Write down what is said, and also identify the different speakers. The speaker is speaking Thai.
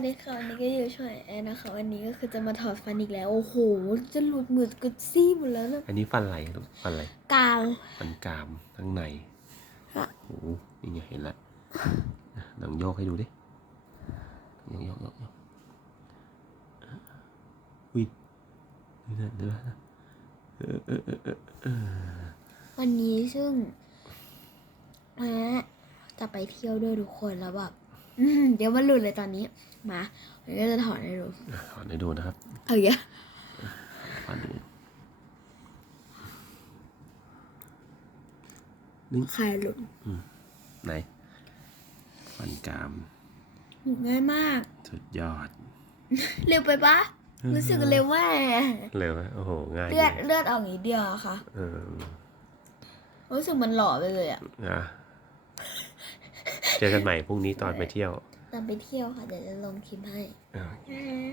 Speaker 1: วัสดีค่ะวันนี้ก็อยู่ช่วยแอนนะคะวันนี้ก็คือจะมาถอดฟันอีกแล้ว โอ้โห จะหลุดมือกระซี่หมดแล้วนะ
Speaker 2: อันนี้ฟันไหลลูกฟันไหล
Speaker 1: กลาง
Speaker 2: ฟันกรามข้างใน
Speaker 1: ค่ะ
Speaker 2: โอ้โหนี่ไงเห็นแล้วลองโยกให้ดูดิโยกโยกโยกโยกอุ้ยนี่นะเดี๋ยวนะเออเออเออเออเออ
Speaker 1: วันนี้ซึ่งแม่จะไปเที่ยวด้วยทุกคนแล้วแบบอืม เดี๋ยวมันหลุดเลยตอนนี้ มาวันนี้ก็จะถอดให้ดู
Speaker 2: ถอนให้ดูนะครับ
Speaker 1: เอาอย่า
Speaker 2: ฟันอื่นนี่
Speaker 1: ใครหลุด
Speaker 2: ไหนฟันกราม
Speaker 1: หลุดง่ายมาก
Speaker 2: สุดยอด
Speaker 1: เร็วไปปะรู้สึกเร็วมาก
Speaker 2: เร็วไหมโอ้โห ง่าย
Speaker 1: เลือด
Speaker 2: ดี
Speaker 1: เลือดออกนิดเดียวอะค่ะ
Speaker 2: เออ
Speaker 1: รู้สึกมันหล่อไปเลยอะ
Speaker 2: นะ เจอกันใหม่พรุ่งนี้ตอนไปเที่ยว
Speaker 1: ตอนไปเที่ยวค่ะ เดี๋ยวจะลงคลิปให้
Speaker 2: อ่า
Speaker 1: อืม